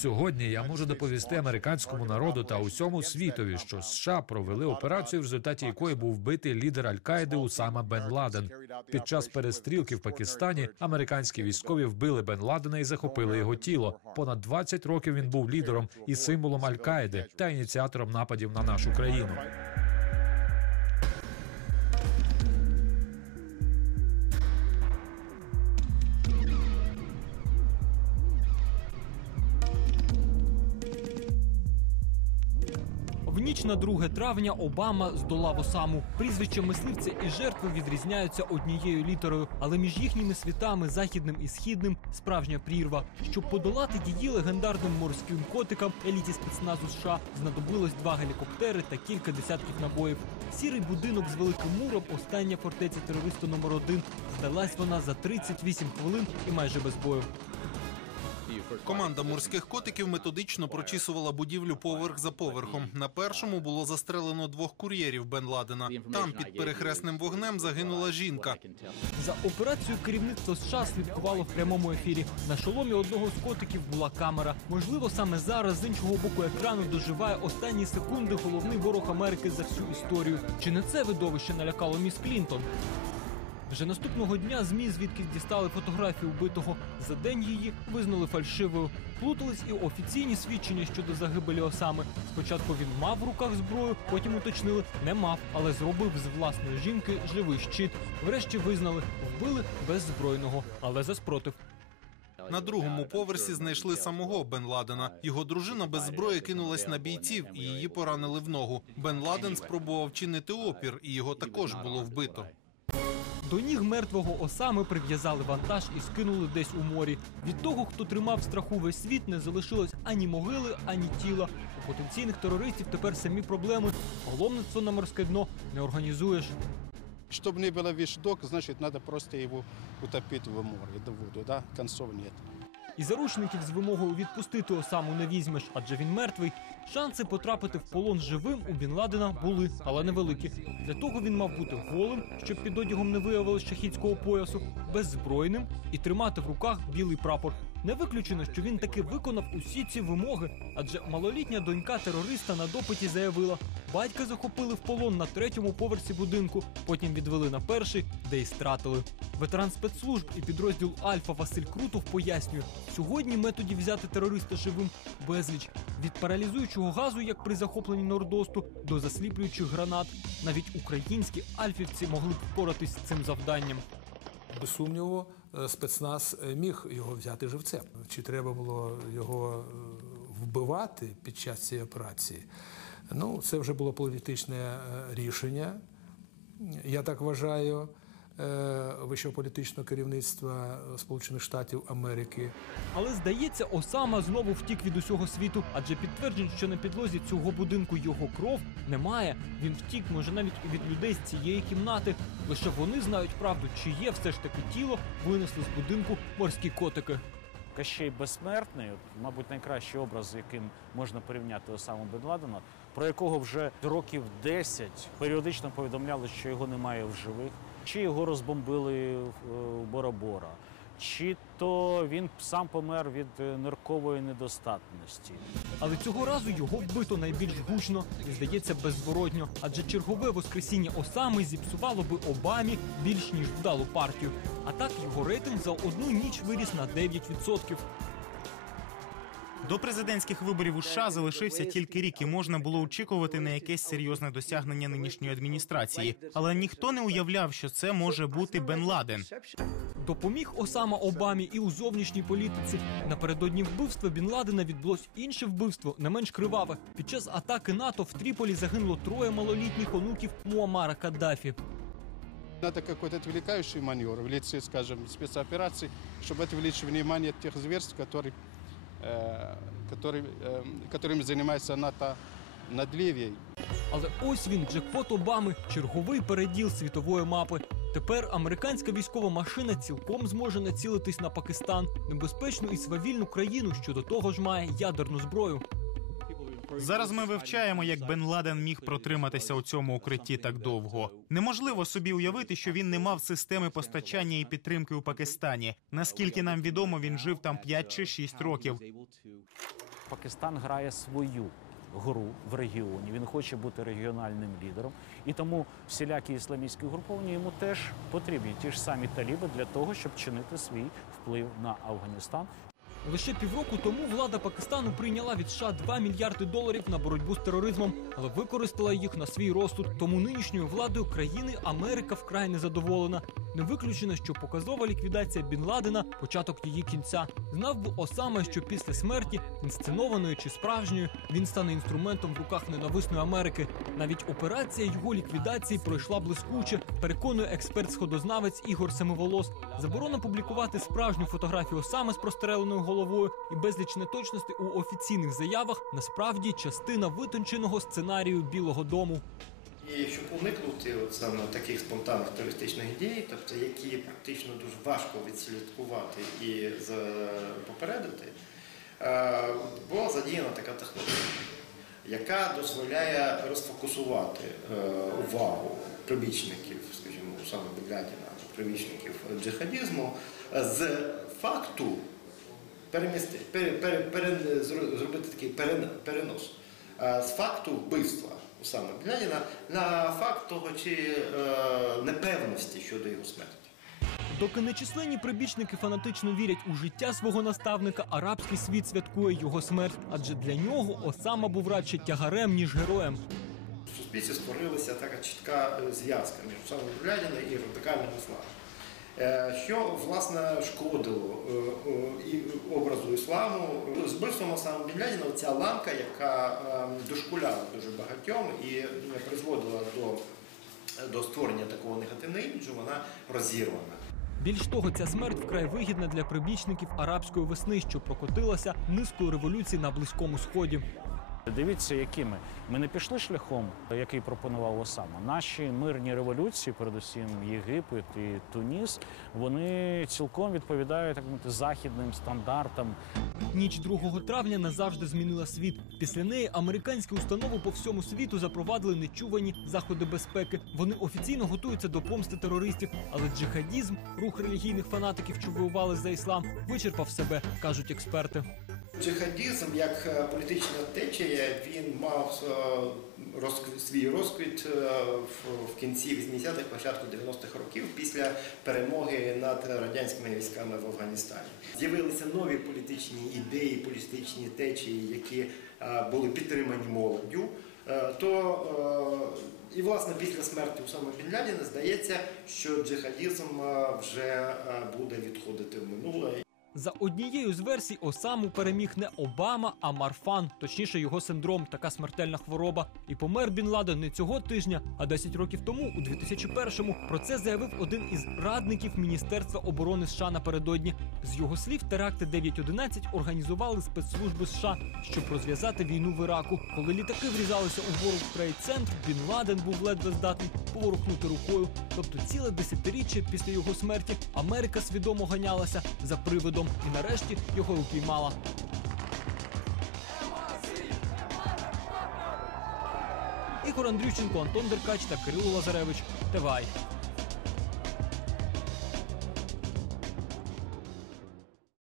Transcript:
Сьогодні я можу доповісти американському народу та усьому світові, що США провели операцію, в результаті якої був вбитий лідер Аль-Каїди Усама Бен Ладен. Під час перестрілки в Пакистані американські військові вбили Бен Ладена і захопили його тіло. Понад 20 років він був лідером і символом Аль-Каїди та ініціатором нападів на нашу країну. Ніч на 2 травня Обама здолав Осаму. Прізвища мисливця і жертви відрізняються однією літерою, але між їхніми світами, західним і східним, справжня прірва. Щоб подолати її легендарним морським котикам, еліті спецназу США знадобилось два гелікоптери та кілька десятків набоїв. Сірий будинок з великим муром, остання фортеця терориста номер один. Здалась вона за 38 хвилин і майже без бою. Команда морських котиків методично прочісувала будівлю поверх за поверхом. На першому було застрелено двох кур'єрів Бен Ладена. Там під перехресним вогнем загинула жінка. За операцією керівництво США слідкувало в прямому ефірі. На шоломі одного з котиків була камера. Можливо, саме зараз з іншого боку екрану доживає останні секунди головний ворог Америки за всю історію. Чи не це видовище налякало міс Клінтон? Вже наступного дня змі звідки дістали фотографію вбитого. За день її визнали фальшивою. Плутались і офіційні свідчення щодо загибелі Осами. Спочатку він мав в руках зброю, потім уточнили, не мав, але зробив з власної жінки живий щит. Врешті визнали, вбили беззбройного, але за спротив. На другому поверсі знайшли самого Бен Ладена. Його дружина без зброї кинулась на бійців і її поранили в ногу. Бен Ладен спробував чинити опір, і його також було вбито. До ніг мертвого осами прив'язали вантаж і скинули десь у морі. Від того, хто тримав страху весь світ, не залишилось ані могили, ані тіла. У потенційних терористів тепер самі проблеми. Паломництво на морське дно не організуєш. Щоб не було вещдок, значить, треба просто його утопити в море, до воду, да? Концов нет. І заручників з вимогою відпустити осаму не візьмеш, адже він мертвий. Шанси потрапити в полон живим у Бін Ладена були, але невеликі. Для того він мав бути голим, щоб під одягом не виявили шахідського поясу, беззбройним і тримати в руках білий прапор. Не виключено, що він таки виконав усі ці вимоги, адже малолітня донька терориста на допиті заявила, батька захопили в полон на третьому поверсі будинку, потім відвели на перший, де й стратили. Ветеран спецслужб і підрозділ Альфа Василь Крутов пояснює, сьогодні методів взяти терориста живим безліч від паралізуючого газу, як при захопленні Нордосту, до засліплюючих гранат. Навіть українські альфівці могли б впоратись з цим завданням. Без сумніву, спецназ е, міг його взяти живцем. Чи треба було його е, вбивати під час цієї операції? Ну, це вже було політичне е, рішення. Я так вважаю, е, вищого політичного керівництва е, Сполучених Штатів Америки. Але здається, Осама знову втік від усього світу, адже підтверджень, що на підлозі цього будинку його кров немає. Він втік, може, навіть і від людей з цієї кімнати. Лише вони знають правду, чи є все ж таки тіло, винесли з будинку морські котики. Кощей безсмертний, от, мабуть, найкращий образ, з яким можна порівняти Осаму Бен Ладена, про якого вже років 10 періодично повідомляли, що його немає в живих, чи його розбомбили в е, Бора-Бора, чи то він сам помер від е, ниркової недостатності. Але цього разу його вбито найбільш гучно і здається беззворотньо, адже чергове воскресіння Осами зіпсувало би Обамі більш ніж вдалу партію. А так його рейтинг за одну ніч виріс на 9%. До президентських виборів у США залишився тільки рік, і можна було очікувати на якесь серйозне досягнення нинішньої адміністрації. Але ніхто не уявляв, що це може бути Бен Ладен. Допоміг Осама Обамі і у зовнішній політиці. Напередодні вбивства Бін Ладена відбулось інше вбивство, не менш криваве. Під час атаки НАТО в Тріполі загинуло троє малолітніх онуків Муамара Каддафі. Надо какой-то отвлекающий маневр в лице, скажем, спецоперации, чтобы отвлечь внимание тех зверств, которые, э, которые, э, которыми занимается НАТО над Ливией. Але ось він, джекпот Обами, черговий переділ світової мапи. Тепер американська військова машина цілком зможе націлитись на Пакистан, небезпечну і свавільну країну, що до того ж має ядерну зброю. Зараз ми вивчаємо, як Бен Ладен міг протриматися у цьому укритті так довго. Неможливо собі уявити, що він не мав системи постачання і підтримки у Пакистані. Наскільки нам відомо, він жив там 5 чи 6 років. Пакистан грає свою гру в регіоні. Він хоче бути регіональним лідером, і тому всілякі ісламістські угруповання йому теж потрібні ті ж самі таліби для того, щоб чинити свій вплив на Афганістан. Лише півроку тому влада Пакистану прийняла від США 2 мільярди доларів на боротьбу з тероризмом, але використала їх на свій розсуд. Тому нинішньою владою країни Америка вкрай незадоволена. Не виключено, що показова ліквідація Бін Ладена – початок її кінця. Знав би Осама, що після смерті, інсценованої чи справжньої, він стане інструментом в руках ненависної Америки. Навіть операція його ліквідації пройшла блискуче. Переконує експерт-сходознавець Ігор Семиволос. Заборона публікувати справжню фотографію Осами з простреленою і безліч неточностей у офіційних заявах насправді частина витонченого сценарію Білого Дому. І щоб уникнути саме таких спонтанних терористичних дій, тобто які практично дуже важко відслідкувати і попередити, е, була задіяна така технологія, яка дозволяє розфокусувати е, увагу прибічників, скажімо, саме Беглядіна, прибічників джихадізму з факту перемісти, пере, пере, пере, зро- зробити такий перенос е, з факту вбивства Усама Бен на факт того чи е, непевності щодо його смерті. Доки нечисленні прибічники фанатично вірять у життя свого наставника, арабський світ святкує його смерть, адже для нього Осама був радше тягарем, ніж героєм. В суспільстві створилася така чітка е, зв'язка між Усамом Бен і радикальним ісламом. Е, Що власне шкодило е, е, образу ісламу з Бен Лядіна ця ламка, яка е, дошкуляла дуже багатьом і призводила до, до створення такого негативного іміджу, вона розірвана. Більш того, ця смерть вкрай вигідна для прибічників арабської весни, що прокотилася низкою революцій на близькому сході. Дивіться, якими ми не пішли шляхом, який пропонував Осама. Наші мирні революції, передусім Єгипет і Туніс, вони цілком відповідають так мовити західним стандартам. Ніч 2 травня назавжди змінила світ. Після неї американські установи по всьому світу запровадили нечувані заходи безпеки. Вони офіційно готуються до помсти терористів, але джихадізм, рух релігійних фанатиків, що воювали за іслам, вичерпав себе, кажуть експерти. Джихадізм як е, політична течія, він мав е, свій розквіт е, в- кінці 80-х, початку 90-х років після перемоги над радянськими військами в Афганістані. З'явилися нові політичні ідеї, політичні течії, які були підтримані молоддю. То і власне після смерті Усама Бен Лядіна здається, що джихадізм вже буде відходити в минуле. За однією з версій Осаму переміг не Обама, а Марфан, точніше його синдром, така смертельна хвороба. І помер Бін Ладен не цього тижня, а 10 років тому, у 2001-му, про це заявив один із радників Міністерства оборони США напередодні. З його слів, теракти 9.11 організували спецслужби США, щоб розв'язати війну в Іраку. Коли літаки врізалися у World Trade Center, Бін Ладен був ледве здатний поворухнути рукою. Тобто ціле десятиріччя після його смерті Америка свідомо ганялася за привидом і нарешті його упіймала. Ігор Андрющенко, Антон Деркач та Кирило Лазаревич. ТВАЙ.